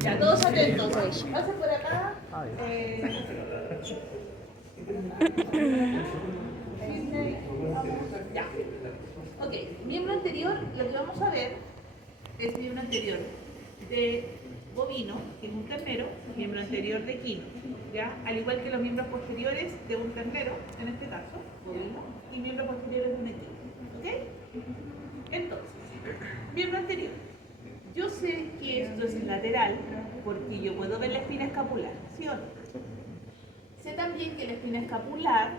Ya, todos atentos. Pasa por acá. Ya. Ok, miembro anterior, lo que vamos a ver es miembro anterior de bovino, que es un ternero, miembro anterior de equino, ¿ya? Al igual que los miembros posteriores de un ternero, en este caso, bovino, y miembros posteriores de un equino. ¿Ok? Entonces, miembro anterior. Yo sé que esto es lateral porque yo puedo ver la espina escapular, ¿sí o no? Sé también que la espina escapular,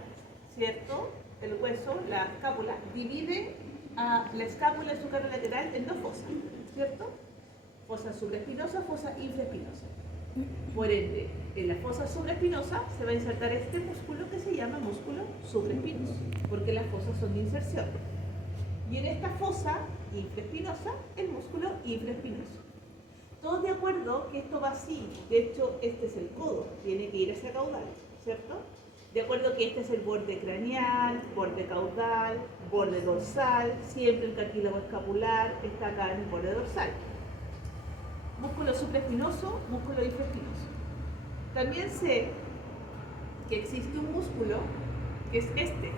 ¿cierto? El hueso, la escápula, divide a la escápula de su cara lateral en dos fosas, ¿cierto? Fosa supraespinosa, fosa infraespinosa. Por ende, en la fosa supraespinosa se va a insertar este músculo que se llama músculo supraespinoso, porque las fosas son de inserción. Y en esta fosa infraespinosa, el músculo infraespinoso. Todos de acuerdo que esto va así. De hecho, este es el codo, tiene que ir hacia caudal, ¿cierto? De acuerdo que este es el borde craneal, borde caudal, borde dorsal, siempre el cartílago escapular está acá en el borde dorsal. Músculo supraespinoso, músculo infraespinoso. También sé que existe un músculo que es este,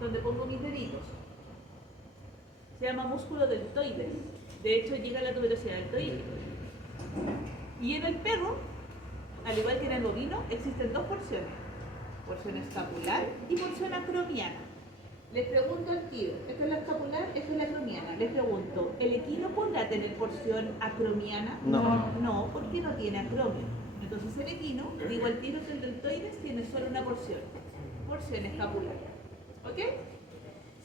donde pongo mis deditos. Se llama músculo deltoides. De hecho, llega a la tuberosidad deltoide. Y en el perro, al igual que en el bovino, existen dos porciones. Porción escapular y porción acromiana. Les pregunto al tiro, ¿esto es la escapular? ¿Esto es la acromiana? Les pregunto, ¿el equino podrá tener porción acromiana? No, porque no tiene acromio. Entonces el equino, digo al tiro que el deltoides tiene solo una porción escapular. ¿Ok?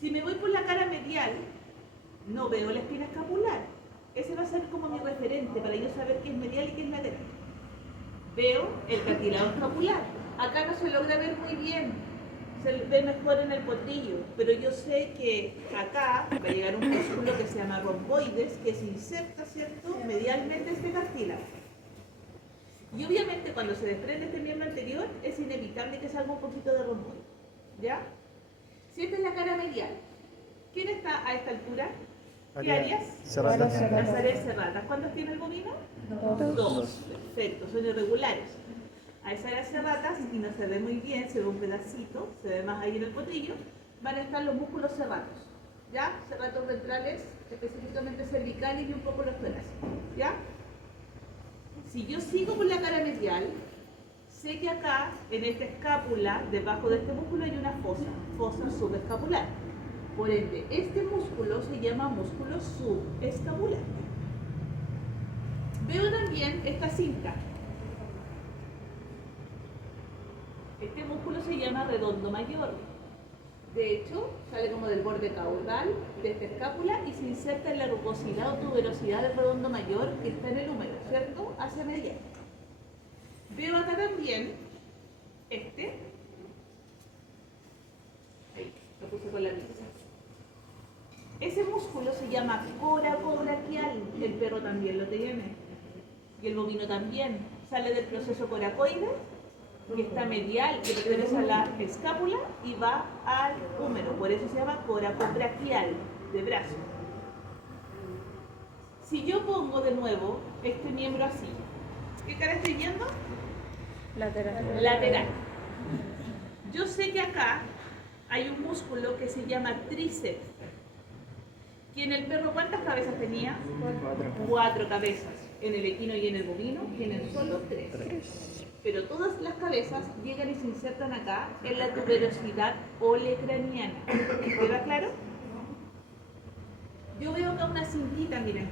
Si me voy por la cara medial, no veo la espina escapular. Ese va a ser como mi referente para yo saber qué es medial y qué es lateral. Veo el cartílago escapular. Acá no se logra ver muy bien, se ve mejor en el potrillo, pero yo sé que acá va a llegar un músculo que se llama romboides, que se inserta, ¿cierto?, medialmente este cartílago. Y obviamente cuando se desprende este miembro anterior, es inevitable que salga un poquito de romboide, ¿ya? Si esta es la cara medial, ¿quién está a esta altura? ¿Qué áreas? Cerratas. Las áreas cerradas. ¿Cuántas tiene el bovino? Dos. Perfecto, son irregulares. A esas áreas cerradas, y no se ve muy bien, se ve un pedacito, se ve más ahí en el potrillo, van a estar los músculos cerrados, ¿ya? Cerratos ventrales, específicamente cervicales y un poco los torácicos, ¿ya? Si yo sigo por la cara medial, sé que acá, en esta escápula, debajo de este músculo hay una fosa subescapular. Por ende, este músculo se llama músculo subescapular. Veo también esta cinta. Este músculo se llama redondo mayor. De hecho, sale como del borde caudal de esta escápula y se inserta en la rugosidad o tuberosidad del redondo mayor que está en el húmero, ¿cierto? Hacia medial. Veo acá también este. Ahí, lo puse con la pinza. Ese músculo se llama coracobraquial. El perro también lo tiene. Y el bovino también. Sale del proceso coracoide, que está medial, que pertenece a la escápula y va al húmero. Por eso se llama coracobraquial, de brazo. Si yo pongo de nuevo este miembro así, ¿qué cara estoy viendo? Lateral. Lateral. Yo sé que acá hay un músculo que se llama tríceps. ¿Y en el perro cuántas cabezas tenía? Cuatro cabezas. En el equino y en el bovino tienen solo tres. Pero todas las cabezas llegan y se insertan acá en la tuberosidad olecraniana. ¿Queda claro? Yo veo acá una cintita, miren.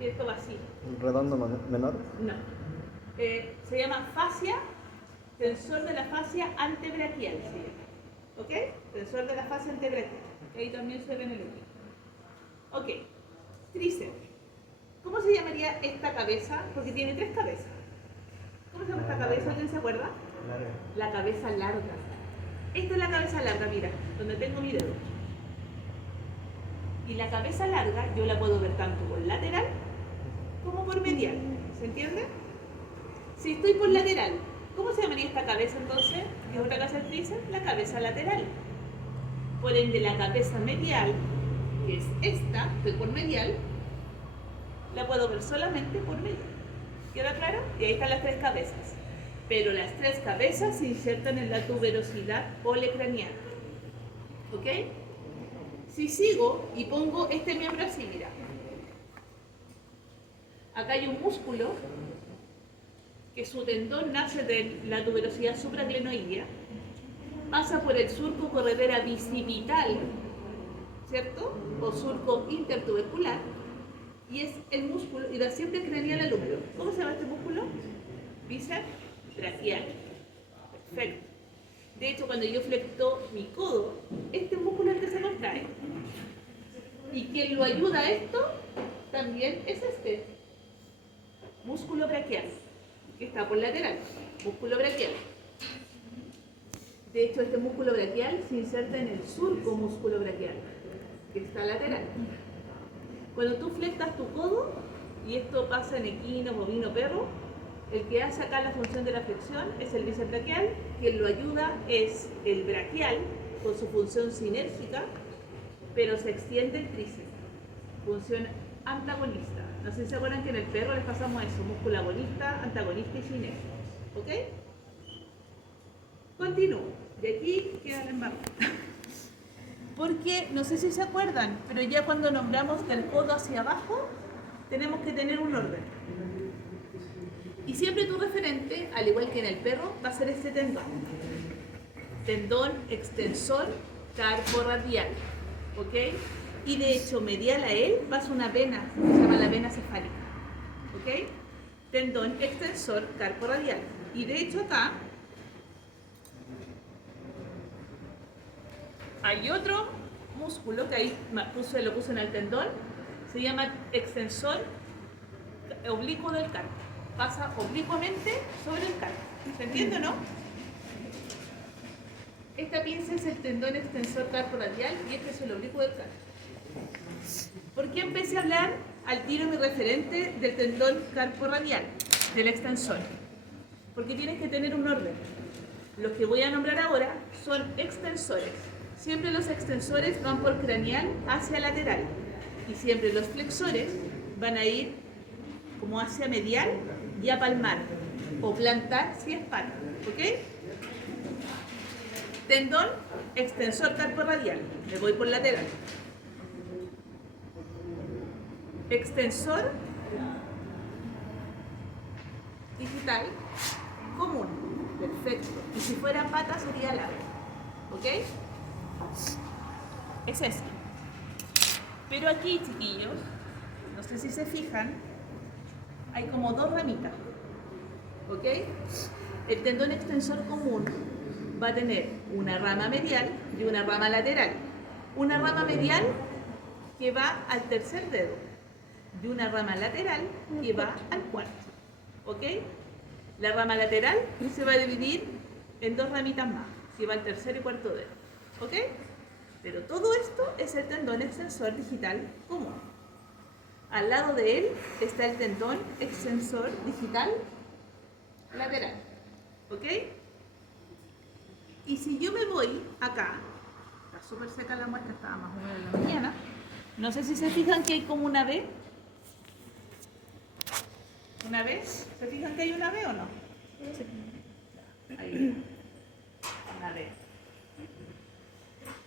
Esto va así. ¿Un redondo menor? No. Se llama fascia, tensor de la fascia antebraquial. ¿Sí? ¿Ok? Tensor de la fascia antebraquial. Ahí también se ve en el equino. Ok, tríceps. ¿Cómo se llamaría esta cabeza? Porque tiene tres cabezas. ¿Cómo se llama esta cabeza? ¿Alguien se acuerda? La cabeza larga. Esta es la cabeza larga, mira, donde tengo mi dedo. Y la cabeza larga yo la puedo ver tanto por lateral como por medial. ¿Se entiende? Si estoy por lateral, ¿cómo se llamaría esta cabeza entonces? ¿Qué es otra cabeza del tríceps? La cabeza lateral. Por ende, la cabeza medial, que es esta, estoy por medial, la puedo ver solamente por medio. ¿Queda claro? Y ahí están las tres cabezas. Pero las tres cabezas se insertan en la tuberosidad olecraniana. ¿Ok? Si sigo y pongo este miembro así, mira. Acá hay un músculo que su tendón nace de la tuberosidad supraglenoidea, pasa por el surco corredera bicipital, ¿cierto? O surco intertubercular, y es el músculo, y da siempre craneal al húmero. ¿Cómo se llama este músculo? Bíceps braquial. Perfecto. De hecho, cuando yo flecto mi codo, este músculo es el que se contrae. Y quien lo ayuda a esto también es este músculo braquial, que está por lateral. Músculo braquial. De hecho, este músculo braquial se inserta en el surco músculo braquial, que está lateral. Cuando tú flectas tu codo, y esto pasa en equino, bovino, perro, el que hace acá la función de la flexión es el bíceps braquial, quien lo ayuda es el braquial, con su función sinérgica, pero se extiende el tríceps, función antagonista. No sé si se acuerdan que en el perro les pasamos eso, músculo agonista, antagonista y sinérgico. ¿Ok? Continúo. De aquí queda la embarrada. Porque, no sé si se acuerdan, pero ya cuando nombramos del codo hacia abajo, tenemos que tener un orden. Y siempre tu referente, al igual que en el perro, va a ser este tendón. Tendón extensor carporradial. ¿Ok? Y de hecho, medial a él pasa una vena, que se llama la vena cefálica. ¿Ok? Tendón extensor carporradial. Y de hecho acá hay otro músculo que ahí lo puse en el tendón, se llama extensor oblicuo del carpo. Pasa oblicuamente sobre el carpo. ¿Se entiende o no? Esta pinza es el tendón extensor carporradial y este es el oblicuo del carpo. ¿Por qué empecé a hablar al tiro mi referente del tendón carporradial, del extensor? Porque tienes que tener un orden. Los que voy a nombrar ahora son extensores. Siempre los extensores van por craneal hacia lateral y siempre los flexores van a ir como hacia medial y a palmar o plantar si es pata. ¿Ok? Tendón extensor carporradial. Me voy por lateral. Extensor digital común. Perfecto. Y si fuera pata sería largo. ¿Ok? Es ese. Pero aquí, chiquillos, no sé si se fijan, hay como dos ramitas. ¿Ok? El tendón extensor común va a tener una rama medial y una rama lateral. Una rama medial que va al tercer dedo y una rama lateral que va al cuarto. ¿Ok? La rama lateral se va a dividir en dos ramitas más, que va al tercer y cuarto dedo. ¿Ok? Pero todo esto es el tendón extensor digital común. Al lado de él está el tendón extensor digital lateral. ¿Ok? Y si yo me voy acá, está súper seca la muestra, estaba más húmeda en la mañana, no sé si se fijan que hay como una V. ¿Una V? ¿Se fijan que hay una V o no? Sí. Hay una V.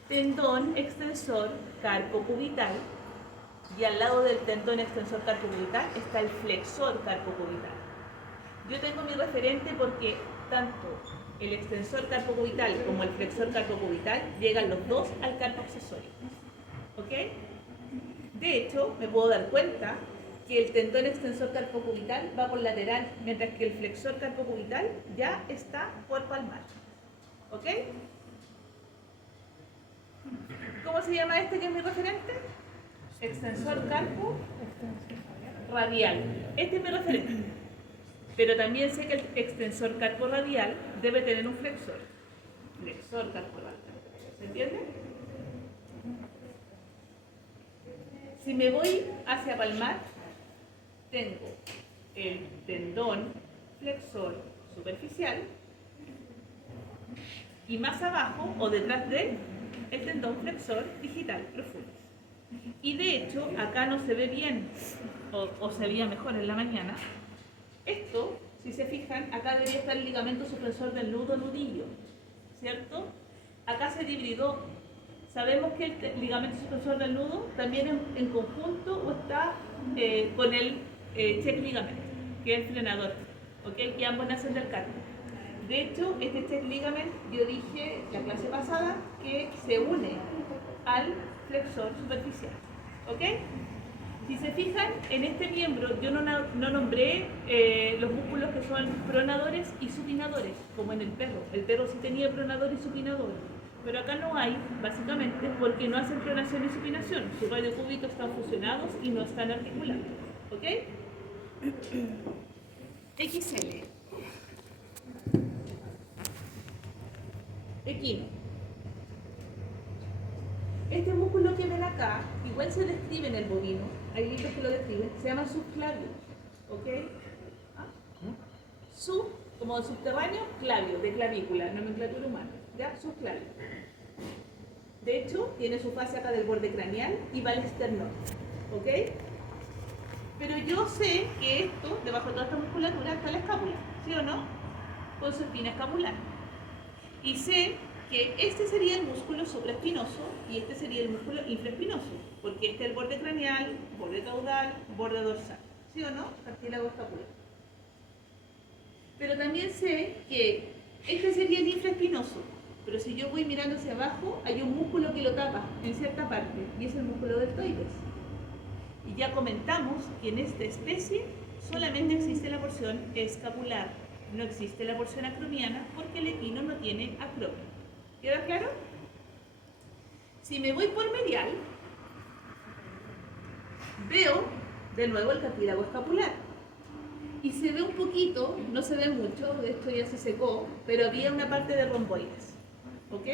Tendón extensor carpocubital y al lado del tendón extensor carpocubital está el flexor carpocubital. Yo tengo mi referente porque tanto el extensor carpocubital como el flexor carpocubital llegan los dos al carpo accesorio. ¿Ok? De hecho, me puedo dar cuenta que el tendón extensor carpocubital va por lateral, mientras que el flexor carpocubital ya está por palmar. ¿Ok? ¿Cómo se llama este que es mi referente? Extensor carpo radial. Este es mi referente. Pero también sé que el extensor carpo radial debe tener un flexor. Flexor carpo radial. ¿Se entiende? Si me voy hacia palmar, tengo el tendón flexor superficial y más abajo o detrás de él, el tendón flexor digital profundo. Y de hecho, acá no se ve bien, o se veía mejor en la mañana. Esto, si se fijan, acá debería estar el ligamento supresor del nudo nudillo, ¿cierto? Acá se dibridó. Sabemos que el ligamento supresor del nudo también en conjunto o está con el check ligament, que es el frenador, ¿ok? Que ambos nacen del carpo. De hecho, este check ligament, yo dije la clase pasada que se une al flexor superficial, ¿ok? Si se fijan, en este miembro yo no nombré los músculos que son pronadores y supinadores, como en el perro. El perro sí tenía pronador y supinador, pero acá no hay, básicamente, porque no hacen pronación y supinación. Sus radiocúbitos están fusionados y no están articulados, ¿ok? XL. Equino. Este músculo que ven acá, igual se describe en el bovino, hay libros que lo describen, se llama subclavio, ¿ok? ¿Ah? Sub, como subterráneo, clavio, de clavícula, nomenclatura humana, ¿ya? Subclavio. De hecho, tiene su fase acá del borde craneal y va al esternón, ¿ok? Pero yo sé que esto, debajo de toda esta musculatura, está la escápula, ¿sí o no? Con su espina escapular. Y sé que este sería el músculo supraespinoso y este sería el músculo infraespinoso, porque este es el borde craneal, borde caudal, borde dorsal, ¿sí o no? Cartílago escapular. Pero también sé que este sería el infraespinoso, pero si yo voy mirando hacia abajo, hay un músculo que lo tapa en cierta parte, y es el músculo deltoides. Y ya comentamos que en esta especie solamente existe la porción escapular, no existe la porción acromiana porque el equino no tiene acromio. ¿Queda claro? Si me voy por medial, veo de nuevo el cartílago escapular. Y se ve un poquito, no se ve mucho, de esto ya se secó, pero había una parte de romboides. ¿Ok?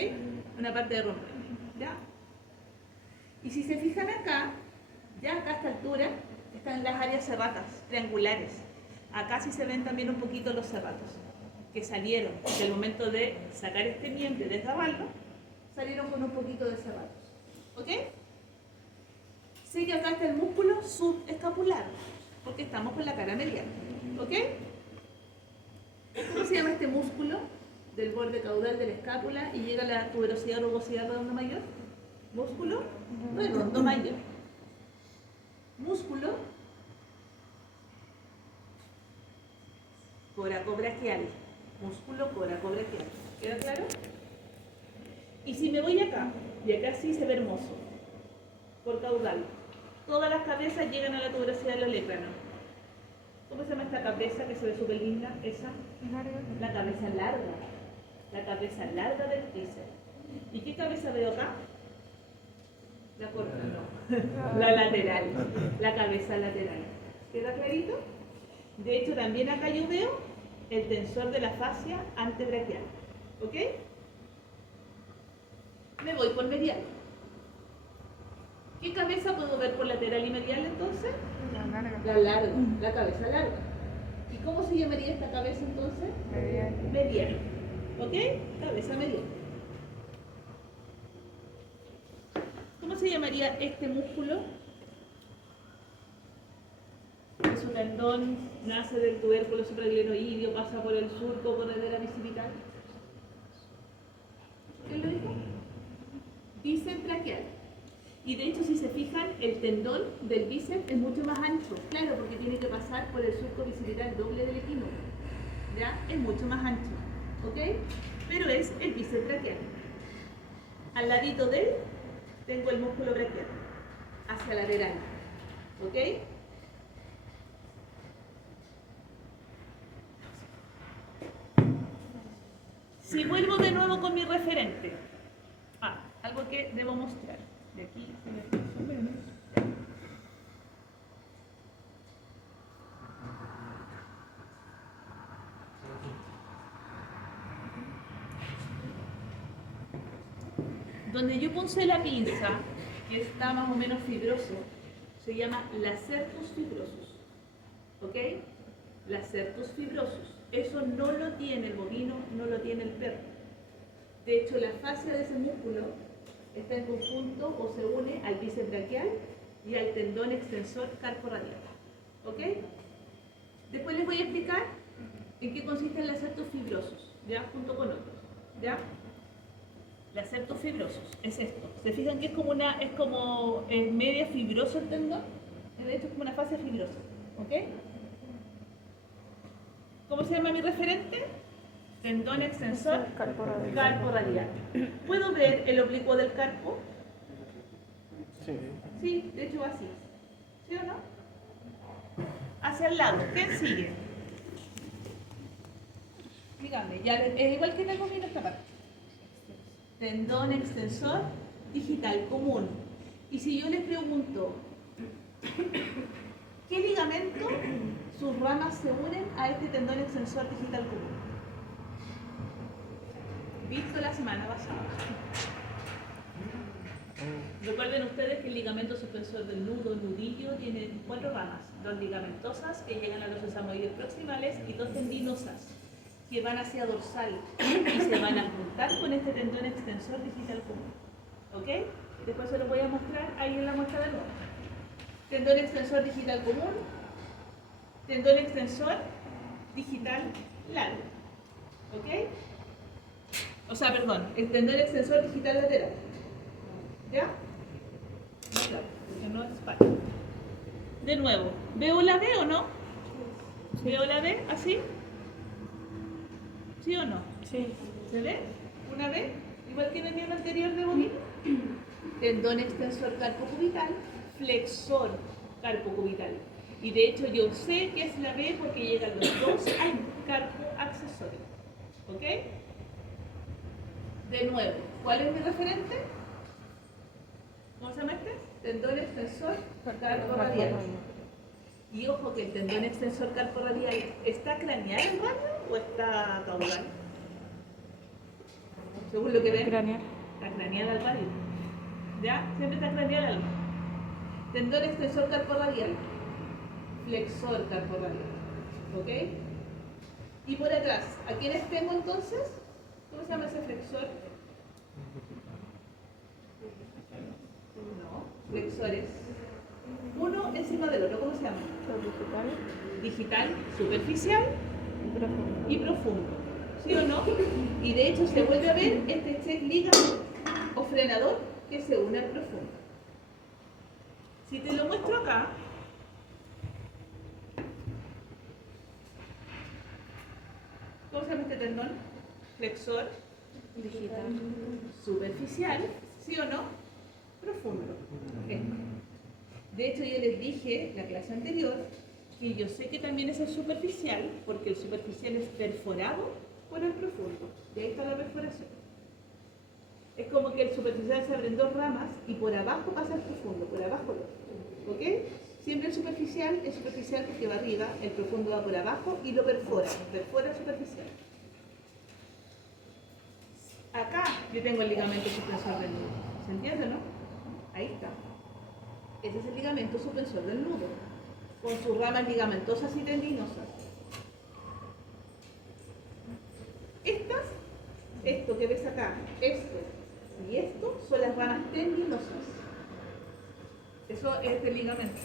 Una parte de romboides. ¿Ya? Y si se fijan acá, ya acá a esta altura, están las áreas serratas, triangulares. Acá sí se ven también un poquito los serratos, que salieron del momento de sacar este miembro y desgarrarlo, salieron con un poquito de serratos. ¿Ok? Sé que acá está el músculo subescapular, porque estamos con la cara medial. ¿Ok? ¿Cómo se llama este músculo del borde caudal de la escápula y llega a la tuberosidad o rugosidad redonda mayor? Músculo redondo mayor. Músculo coracobraquial. Músculo coracobraquial. ¿Queda claro? Y si me voy acá, y acá sí se ve hermoso, por caudal, todas las cabezas llegan a la tuberosidad del olecrano. ¿Cómo se llama esta cabeza que se ve súper linda? Esa. La cabeza larga. La cabeza larga del tríceps. ¿Y qué cabeza veo acá? La corta, no. La lateral. La cabeza lateral. ¿Queda clarito? De hecho, también acá yo veo el tensor de la fascia antebraquial. ¿Ok? Me voy por medial. ¿Qué cabeza puedo ver por lateral y medial entonces? La larga, la cabeza larga. ¿Y cómo se llamaría esta cabeza entonces? Medial. Medial. ¿Ok? Cabeza medial. ¿Cómo se llamaría este músculo? Su tendón nace del tubérculo supraglenoideo, pasa por el surco corredera bicipital. ¿Quién lo dijo? Bíceps braquial. Y de hecho, si se fijan, el tendón del bíceps es mucho más ancho. Claro, porque tiene que pasar por el surco bicipital doble del equino. ¿Ya? Es mucho más ancho. ¿Ok? Pero es el bíceps braquial. Al ladito de él, tengo el músculo braquial. Hacia lateral. ¿Ok? Si vuelvo de nuevo con mi referente. Algo que debo mostrar. De aquí se ve más o menos. Donde yo puse la pinza, que está más o menos fibroso, se llama lacertus fibrosus. ¿Ok? Lacertus fibrosus. Eso no lo tiene el bovino, no lo tiene el perro. De hecho, la fascia de ese músculo está en conjunto o se une al bíceps braquial y al tendón extensor carporadial. ¿Ok? Después les voy a explicar en qué consisten los lacertos fibrosos, ¿ya? Junto con otros, ¿ya? Lacertos fibrosos, es esto. ¿Se fijan que es media fibroso el tendón? De hecho es como una fascia fibrosa, ¿ok? ¿Cómo se llama mi referente? Tendón extensor carpo radial. ¿Puedo ver el oblicuo del carpo? Sí. Sí, de hecho va así. ¿Sí o no? Hacia el lado. ¿Quién sigue? Dígame, ya es igual que en el bovino esta parte. Tendón extensor digital común. Y si yo les pregunto, ¿qué ligamento sus ramas se unen a este tendón extensor digital común? Visto la semana pasada. Recuerden ustedes que el ligamento suspensor del nudo, nudillo, tiene 4 ramas, 2 ligamentosas que llegan a los sesamoides proximales y 2 tendinosas que van hacia dorsal y se van a juntar con este tendón extensor digital común. ¿Ok? Después se lo voy a mostrar ahí en la muestra de nuevo. Tendón extensor digital común, tendón extensor digital largo. ¿Ok? O sea, perdón, el tendón extensor digital lateral. ¿Ya? No, claro, porque no es par. De nuevo, ¿veo la B o no? ¿Veo la B así? ¿Sí o no? Sí. ¿Se ve? ¿Una B? Igual que en el miembro anterior de bovino. Tendón extensor carpocubital, flexor carpocubital. Y de hecho yo sé que es la B porque llegan los dos al carpo accesorio. ¿Ok? De nuevo, ¿cuál es mi referente? ¿Cómo se llama este? Tendón extensor carporadial. Y ojo que el tendón extensor carporadial, ¿está craneal el radio o está caudal? Según lo que ven, Craneal. está craneal al radio. ¿Ya? Siempre está craneal algo. Tendón extensor carporadial, flexor carporadial. ¿Ok? Y por atrás, ¿a quiénes tengo entonces? ¿Cómo se llama ese flexor? No, flexores. Uno encima del otro, ¿cómo se llama? Digital, superficial y profundo. ¿Sí o no? Y de hecho se vuelve a ver este check ligamento o frenador que se une al profundo. Si te lo muestro acá, ¿cómo se llama este tendón? Flexor Digital. superficial, ¿sí o no? Profundo. Esto. De hecho, yo les dije la clase anterior que yo sé que también es el superficial, porque el superficial es perforado por el profundo. Y ahí está la perforación. Es como que el superficial se abren 2 ramas y por abajo pasa el profundo, por abajo lo. ¿Ok? Siempre el superficial es superficial porque va arriba, el profundo va por abajo y lo perfora el superficial. Acá yo tengo el ligamento suspensor del nudo. ¿Se entiende, no? Ahí está. Ese es el ligamento suspensor del nudo, con sus ramas ligamentosas y tendinosas. Esto que ves acá, esto y esto son las ramas tendinosas. Eso es de ligamentos.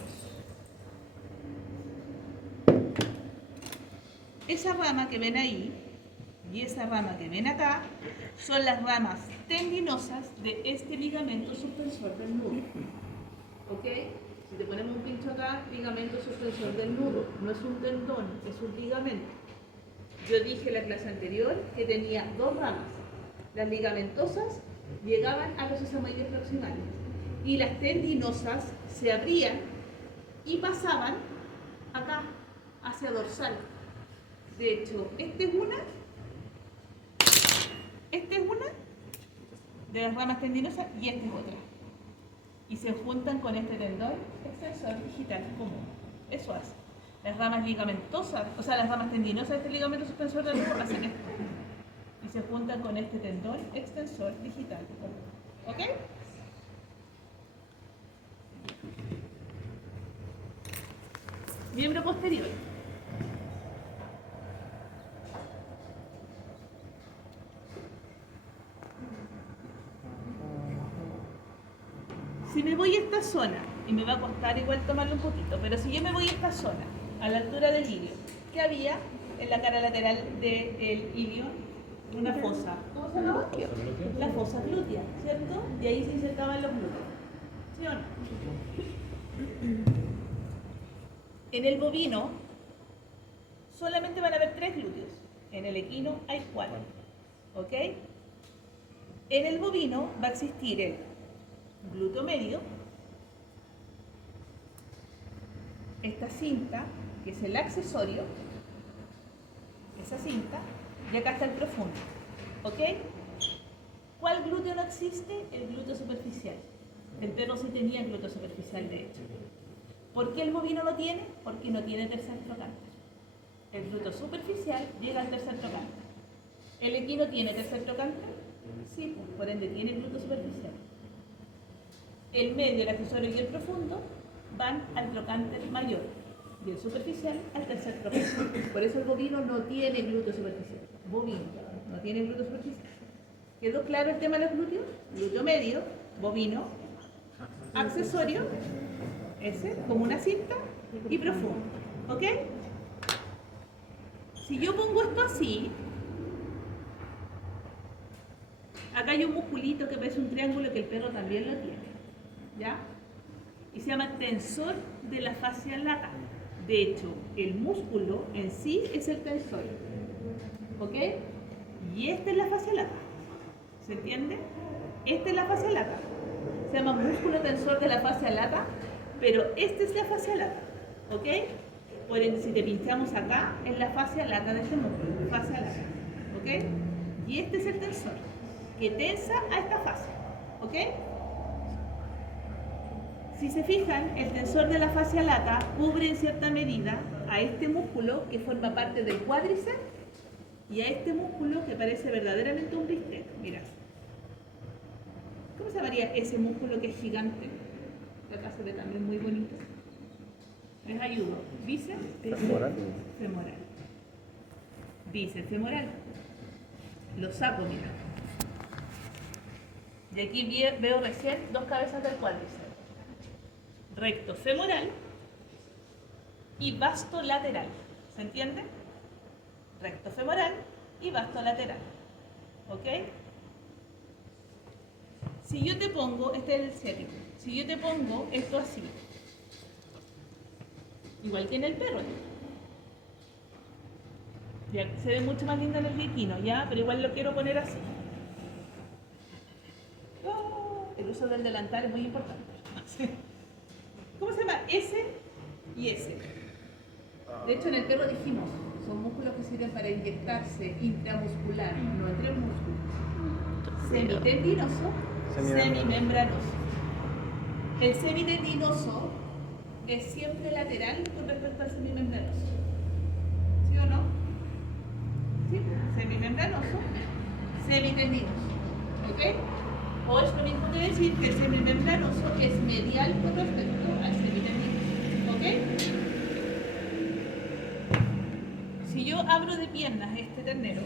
Esa rama que ven ahí y esa rama que ven acá son las ramas tendinosas de este ligamento suspensor del nudo. ¿Ok? Si te ponemos un pincho acá, ligamento suspensor del nudo, no es un tendón, es un ligamento. Yo dije en la clase anterior que tenía 2 ramas. Las ligamentosas llegaban a los sesamoides proximales y las tendinosas se abrían y pasaban acá, hacia dorsal. De hecho, esta es una de las ramas tendinosas y esta es otra. Y se juntan con este tendón extensor digital común. Eso hace. Las ramas ligamentosas, o sea, las ramas tendinosas de este ligamento suspensor del nudo hacen esto. Y se juntan con este tendón extensor digital común. ¿Ok? Miembro posterior. esta zona, y me va a costar igual tomarlo un poquito, pero si yo me voy a esta zona, a la altura del ilio, ¿qué había en la cara lateral del ilio? Una fosa. ¿Cómo se llama? La fosa glútea, ¿cierto? Y ahí se insertaban los glúteos. ¿Sí o no? En el bovino solamente van a haber 3 glúteos. En el equino hay 4. ¿Ok? En el bovino va a existir el glúteo medio, esta cinta, que es el accesorio, esa cinta, y acá está el profundo. ¿Ok? ¿Cuál glúteo no existe? El glúteo superficial. El perro sí tenía el glúteo superficial, de hecho. ¿Por qué el bovino no tiene? Porque no tiene tercer trocánter. El glúteo superficial llega al tercer trocánter. ¿El equino tiene tercer trocánter? Sí, por ende tiene el glúteo superficial. El medio, el accesorio y el profundo van al trocánter mayor y el superficial al tercer trocánter. Por eso el bovino no tiene glúteo superficial. Bovino no tiene glúteo superficial. ¿Quedó claro el tema de los glúteos? Glúteo medio, bovino, accesorio, ese, como una cinta, y profundo. ¿Ok? Si yo pongo esto así, acá hay un musculito que parece un triángulo que el perro también lo tiene. ¿Ya? Y se llama tensor de la fascia lata. De hecho, el músculo en sí es el tensor. ¿Ok? Y esta es la fascia lata. ¿Se entiende? Esta es la fascia lata. Se llama músculo tensor de la fascia lata, pero esta es la fascia lata. ¿Ok? Por ende, si te pinchamos acá, es la fascia lata de este músculo. Fascia lata. ¿Ok? Y este es el tensor que tensa a esta fascia. ¿Ok? Si se fijan, el tensor de la fascia lata cubre en cierta medida a este músculo que forma parte del cuádriceps y a este músculo que parece verdaderamente un bistec. Mira. ¿Cómo se llamaría ese músculo que es gigante? Acá se ve también muy bonito. Les ayudo. Bíceps Femoral. femoral. Bíceps femoral. Lo saco, mira. Y aquí veo recién 2 cabezas del cuádriceps. Recto femoral y vasto lateral. ¿Se entiende? Recto femoral y vasto lateral. ¿Ok? Si yo te pongo, este es el ciático, si yo te pongo esto así, igual que en el perro, ya, se ve mucho más lindo en el equino, ¿ya? Pero igual lo quiero poner así. Oh, el uso del delantal es muy importante. ¿Cómo se llama? S y S. De hecho, en el perro dijimos, son músculos que sirven para inyectarse intramuscular, no entre el músculo. Semitendinoso, semimembranoso. El semitendinoso es siempre lateral con respecto al semimembranoso. ¿Sí o no? Sí, semimembranoso, semitendinoso. ¿Ok? O es lo mismo que decir que el semimembranoso es medial con respecto al semitendinoso. ¿Ok? Si yo abro de piernas este ternero,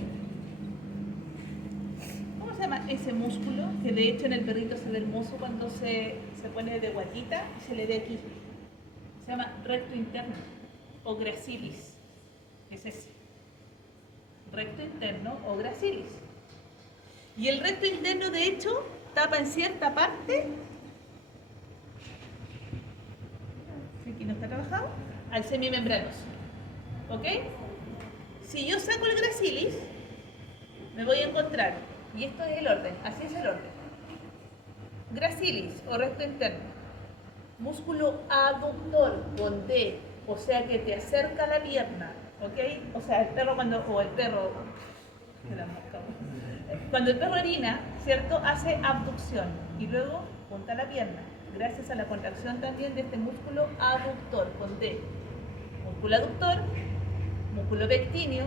¿cómo se llama ese músculo? Que de hecho en el perrito se ve hermoso cuando se pone de guatita y se le ve aquí. Se llama recto interno o gracilis. Es ese. Recto interno o gracilis. Y el recto interno, de hecho, tapa en cierta parte, aquí no está trabajado, al semimembranoso. ¿Ok? Si yo saco el gracilis, me voy a encontrar, y esto es el orden, así es el orden. Gracilis o recto interno, músculo aductor con D, o sea que te acerca la pierna, ¿ok? O sea, el perro cuando el perro orina, ¿cierto? Hace abducción y luego punta la pierna, gracias a la contracción también de este músculo aductor con D. Músculo aductor, músculo pectíneo,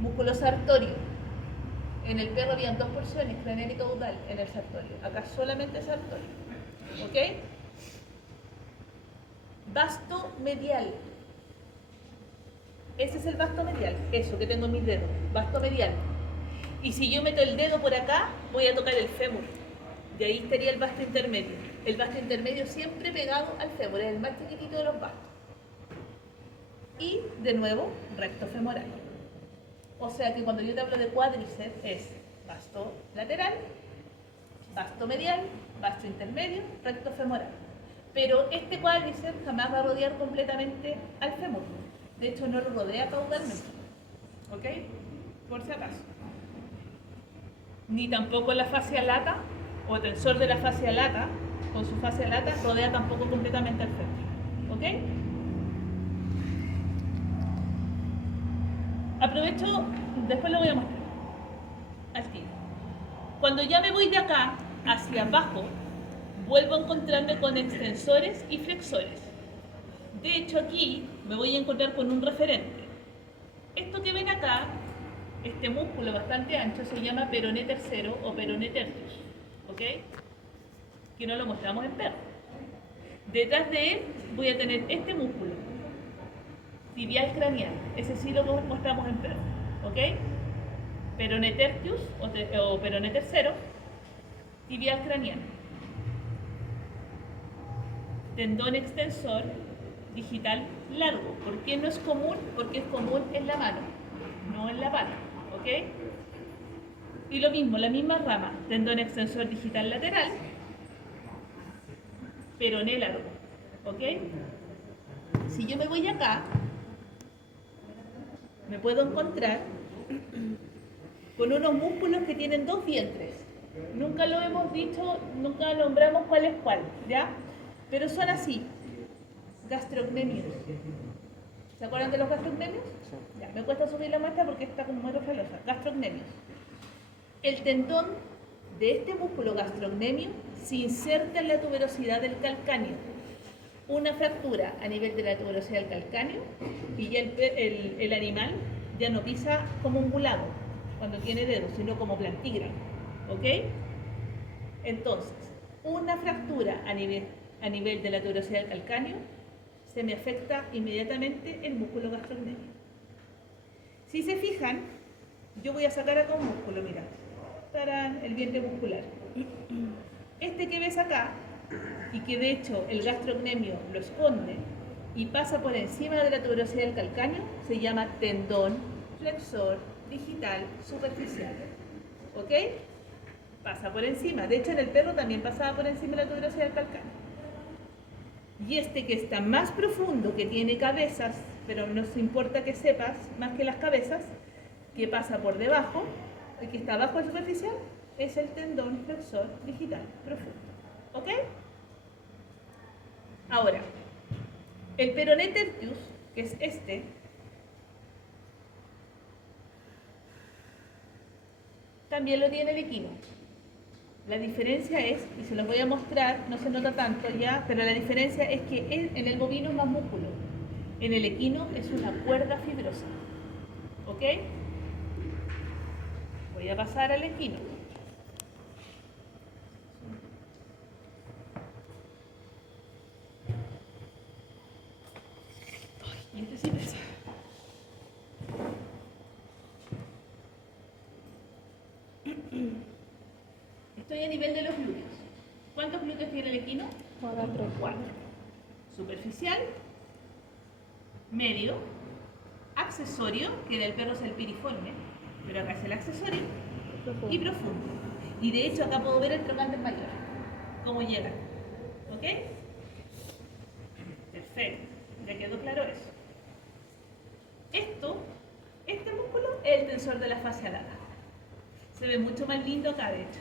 músculo sartorio. En el perro habían 2 porciones, craneal y caudal, en el sartorio. Acá solamente sartorio. ¿Ok? Vasto medial. Ese es el vasto medial, eso que tengo en mis dedos, vasto medial. Y si yo meto el dedo por acá, voy a tocar el fémur. De ahí estaría el vasto intermedio. el vasto intermedio siempre pegado al fémur, es el más chiquitito de los vastos. Y, de nuevo, recto femoral. O sea que cuando yo te hablo de cuádriceps es vasto lateral, vasto medial, vasto intermedio, recto femoral. Pero este cuádriceps jamás va a rodear completamente al fémur. De hecho, no lo rodea caudalmente. ¿Ok? Por si acaso. Ni tampoco la fascia lata o tensor de la fascia lata, con su fascia lata, rodea tampoco completamente al fémur. ¿Ok? Aprovecho, después lo voy a mostrar. Al tiro. Cuando ya me voy de acá hacia abajo, vuelvo a encontrarme con extensores y flexores. De hecho, aquí me voy a encontrar con un referente. Esto que ven acá, este músculo bastante ancho, se llama peroné tercero o peroné tertius. ¿Ok? Que no lo mostramos en perro. Detrás de él voy a tener este músculo, tibial craneal. Ese sí lo mostramos en perro. ¿Ok? Peroné tertius o peroné tercero, tibial craneal. Tendón extensor digital largo. ¿Por qué no es común? Porque es común en la mano, no en la pata. ¿Ok? Y lo mismo, la misma rama. Tendón extensor digital lateral, peroné largo. ¿Ok? Si yo me voy acá, me puedo encontrar con unos músculos que tienen dos vientres. Nunca lo hemos dicho, nunca nombramos cuál es cuál, ¿ya? Pero son así, gastrocnemios. ¿Se acuerdan de los gastrocnemios? Sí. Ya, me cuesta subir la muestra porque está como muy refalosa. Gastrocnemios. El tendón de este músculo gastrocnemio se inserta en la tuberosidad del calcáneo. Una fractura a nivel de la tuberosidad del calcáneo y ya el animal ya no pisa como un bulado cuando tiene dedos, sino como plantígrado. ¿Ok? Entonces, una fractura a nivel de la tuberosidad del calcáneo se me afecta inmediatamente el músculo gastrocnemio. Si se fijan, yo voy a sacar acá un músculo, mira, tarán, el vientre muscular. Este que ves acá, y que de hecho el gastrocnemio lo esconde y pasa por encima de la tuberosidad del calcáneo, se llama tendón flexor digital superficial. ¿Ok? Pasa por encima. De hecho, en el perro también pasaba por encima de la tuberosidad del calcáneo. Y este que está más profundo, que tiene cabezas, pero no nos importa que sepas más que las cabezas, que pasa por debajo, el que está abajo del superficial, es el tendón flexor digital profundo. ¿Ok? Ahora, el peroné tertius, que es este, también lo tiene el equino. La diferencia es, y se los voy a mostrar, no se nota tanto ya, pero la diferencia es que en el bovino es más músculo, en el equino es una cuerda fibrosa. ¿Ok? Voy a pasar al equino. Y este sí pesa. Estoy a nivel de los glúteos. ¿Cuántos glúteos tiene el equino? 4. Superficial, medio, accesorio, que en el perro es el piriforme, pero acá es el accesorio, y profundo. Y de hecho acá puedo ver el trocánter mayor, cómo llega. ¿Ok? Perfecto, ya quedó claro eso. Este músculo es el tensor de la fascia lata. Se ve mucho más lindo acá, de hecho.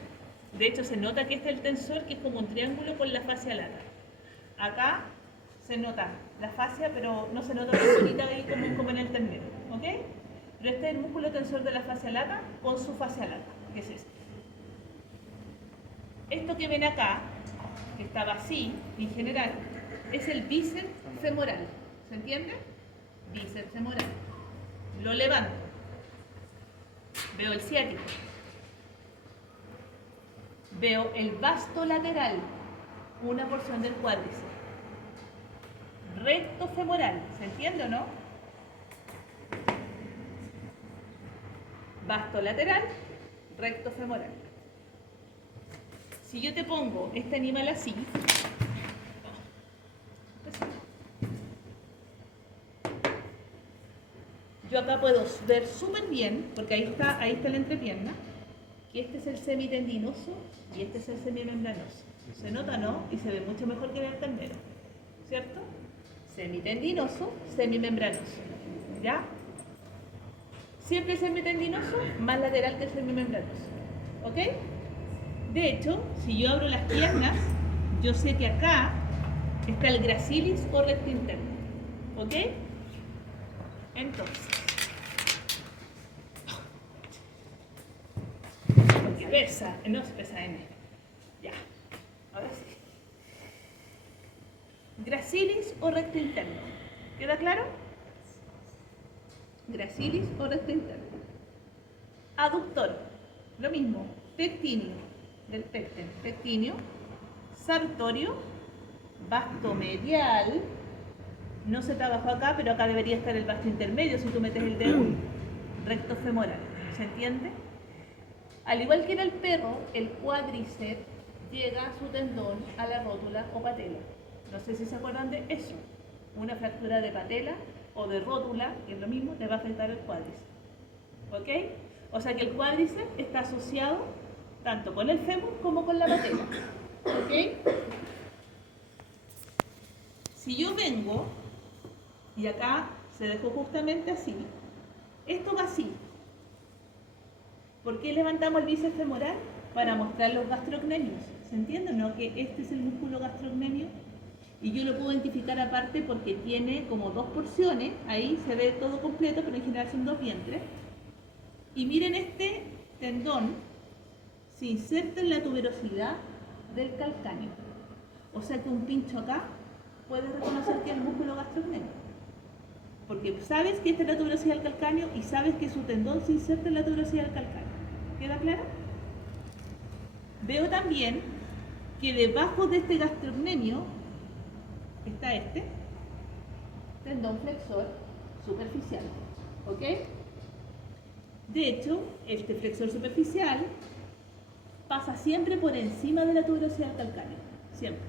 De hecho, se nota que este es el tensor, que es como un triángulo con la fascia lata. Acá se nota la fascia, pero no se nota tan bonita ahí como en el ternero. ¿Ok? Pero este es el músculo tensor de la fascia lata con su fascia lata, que es este. Esto que ven acá, que estaba así, en general, es el bíceps femoral. ¿Se entiende? Bíceps femoral. Lo levanto. Veo el ciático. Veo el vasto lateral, una porción del cuádriceps. Recto femoral, ¿se entiende o no? Vasto lateral, recto femoral. Si yo te pongo este animal así, yo acá puedo ver súper bien, porque ahí está la entrepierna, que este es el semitendinoso y este es el semimembranoso. ¿Se nota, no? Y se ve mucho mejor que en el ternero, ¿cierto? Semitendinoso, semimembranoso, ¿ya? Siempre el semitendinoso más lateral que el semimembranoso, ¿ok? De hecho, si yo abro las piernas, yo sé que acá está el gracilis o recto interno, ¿ok? Entonces, porque pesa, no se pesa M. Ya, ahora sí. Gracilis o recto interno. ¿Queda claro? Gracilis o recto interno. Aductor, lo mismo. Pectíneo, del pecten. Pectíneo. Sartorio. Vasto medial. No se trabajó acá, pero acá debería estar el vasto intermedio si tú metes el dedo. Recto femoral. ¿Se entiende? Al igual que en el perro, el cuádriceps llega a su tendón a la rótula o patela. No sé si se acuerdan de eso. Una fractura de patela o de rótula, que es lo mismo, te va a afectar el cuádriceps. ¿Ok? O sea que el cuádriceps está asociado tanto con el fémur como con la patela. ¿Ok? Si yo vengo, y acá se dejó justamente así, esto va así. ¿Por qué levantamos el bíceps femoral? Para mostrar los gastrocnemios. ¿Se entiende, no? Que este es el músculo gastrocnemio y yo lo puedo identificar aparte porque tiene como dos porciones. Ahí se ve todo completo, pero en general son dos vientres. Y miren, este tendón se inserta en la tuberosidad del calcáneo. O sea que un pincho acá puede reconocer que es el músculo gastrocnemio. Porque sabes que esta es la tuberosidad del calcáneo y sabes que su tendón se inserta en la tuberosidad del calcáneo. ¿Queda claro? Veo también que debajo de este gastrocnemio está este tendón flexor superficial. ¿Ok? De hecho, este flexor superficial pasa siempre por encima de la tuberosidad del calcáneo. Siempre.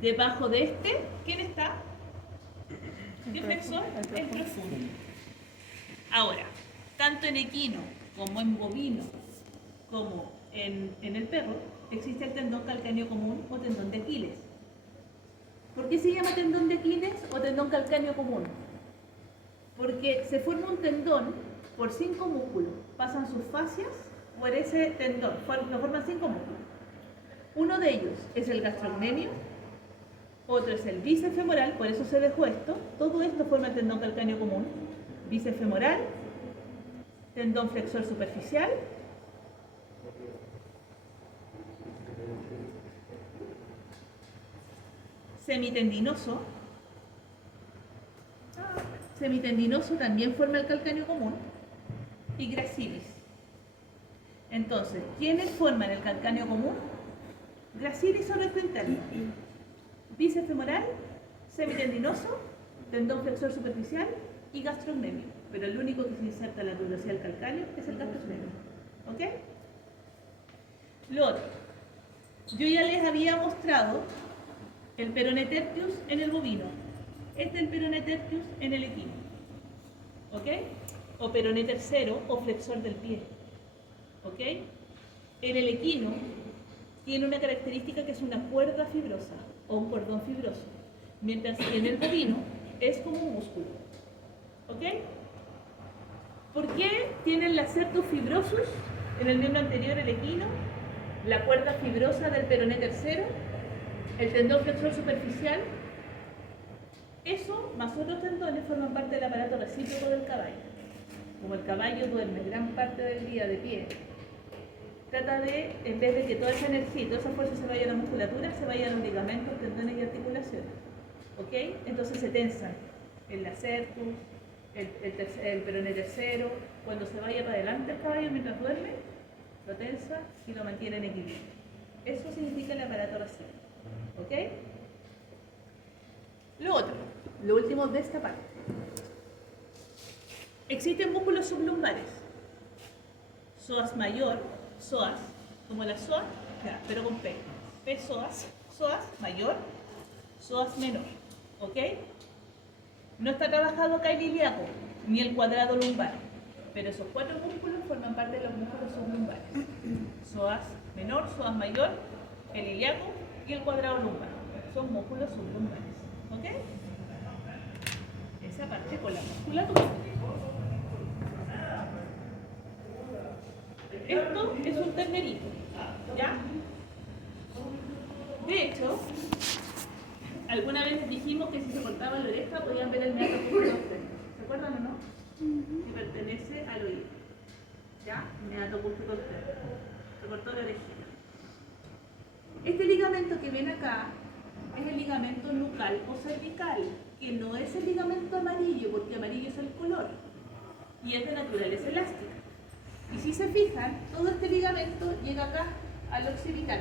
Debajo de este, ¿quién está? ¿Qué flexor? El profundo. Ahora, tanto en equino como en bovino, como en el perro, existe el tendón calcáneo común o tendón de Aquiles. ¿Por qué se llama tendón de Aquiles o tendón calcáneo común? Porque se forma un tendón por 5 músculos, pasan sus fascias por ese tendón, lo forman 5 músculos. Uno de ellos es el gastrocnemio, otro es el bíceps femoral, por eso se dejó esto. Todo esto forma el tendón calcáneo común. Bíceps femoral, tendón flexor superficial, semitendinoso. Semitendinoso también forma el calcáneo común. Y gracilis. Entonces, ¿quiénes forman el calcáneo común? Gracilis o recto interno. Bíceps femoral, semitendinoso, tendón flexor superficial y gastrocnemio. Pero el único que se inserta en la tuberosidad del calcáneo es el gastrocnemio. ¿Ok? Lo otro. Yo ya les había mostrado el peronetertius en el bovino. Este es el peronetertius en el equino. ¿Ok? O peroné tercero o flexor del pie. ¿Ok? En el equino tiene una característica que es una cuerda fibrosa o un cordón fibroso, mientras que en el bovino es como un músculo. ¿Ok? ¿Por qué tiene el lacertus fibrosus en el miembro anterior el equino, la cuerda fibrosa del peroné tercero, el tendón flexor superficial? Eso, más otros tendones, forman parte del aparato recíproco del caballo. Como el caballo duerme gran parte del día de pie, trata de, en vez de que toda esa energía y toda esa fuerza se vaya a la musculatura, se vaya a los ligamentos, tendones y articulaciones. ¿Ok? Entonces se tensan el lacertus, el peroné tercero. Cuando se vaya para adelante el caballo mientras duerme, lo tensa y lo mantiene en equilibrio. Eso significa el aparato recíproco. ¿Ok? Lo otro, lo último de esta parte. Existen músculos sublumbares. Psoas mayor, psoas, como la psoas, pero con P. P psoas, psoas mayor, psoas menor. ¿Ok? No está trabajado acá el ilíaco, ni el cuadrado lumbar. Pero esos 4 músculos forman parte de los músculos sublumbares. Psoas menor, psoas mayor, el ilíaco y el cuadrado lumbar. Son músculos sublumbares. ¿Ok? Esa parte con la musculatura. Esto es un ternerito. ¿Ya? De hecho, alguna vez les dijimos que si se cortaba la oreja podían ver el meato custóster. ¿Se acuerdan o no? Que pertenece al oído. ¿Ya? Meato custóster. Se cortó la orejita. Este ligamento que ven acá es el ligamento nucal o cervical, que no es el ligamento amarillo, porque amarillo es el color y es de naturaleza elástica. Y si se fijan, todo este ligamento llega acá al occipital.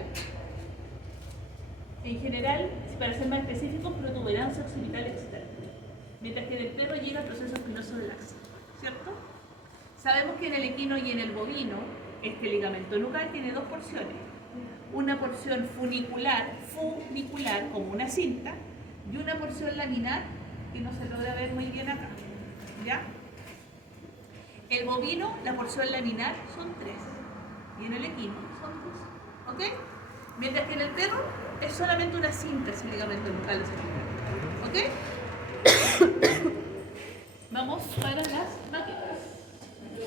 En general, para ser más específicos, protuberancia occipital externa. Mientras que en el perro llega el proceso espinoso del axila, ¿cierto? Sabemos que en el equino y en el bovino, este ligamento nucal tiene 2 porciones. Una porción funicular, como una cinta, y una porción laminar, que no se logra ver muy bien acá. ¿Ya? El bovino, la porción laminar son 3, y en el equino son 2. ¿Ok? Mientras que en el perro es solamente una cinta ese ligamento nucal cervical. ¿Ok? Vamos para las maquetas.